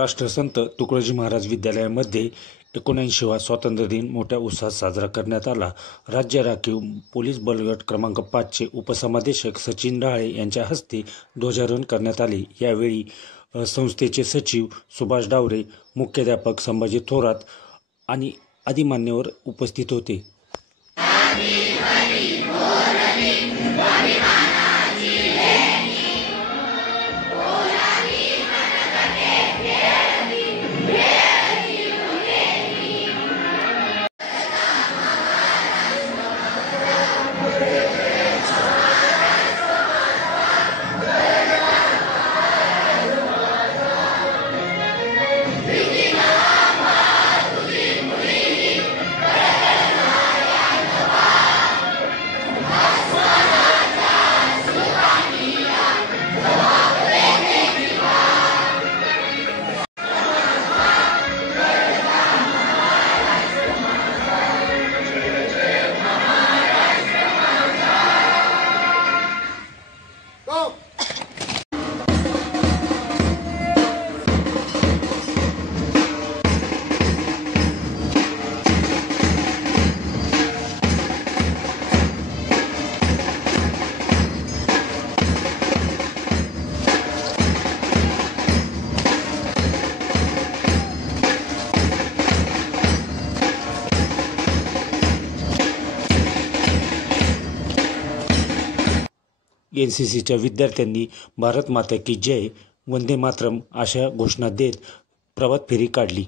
राष्ट्रसंत तुकडोजी महाराज विद्यालयामध्ये 79वा स्वातंत्र्य दिन मोठ्या उत्साहात साजरा करण्यात आला। राज्य राखीव पोलीस बल गट क्रमांक 5 चे उपसमादेशक सचिन ढाळे यांच्या हस्ते ध्वजारोहण करण्यात आले। यावेळी संस्थेचे सचिव सुभाष डावरे, मुख्याध्यापक संभाजी थोरात आणि आदी मान्यवर उपस्थित होते। एनसीसीच्या विद्यार्थ्यांनी भारत माता की जय, वंदे मातरम अशा घोषणा देत प्रभात फेरी काढली।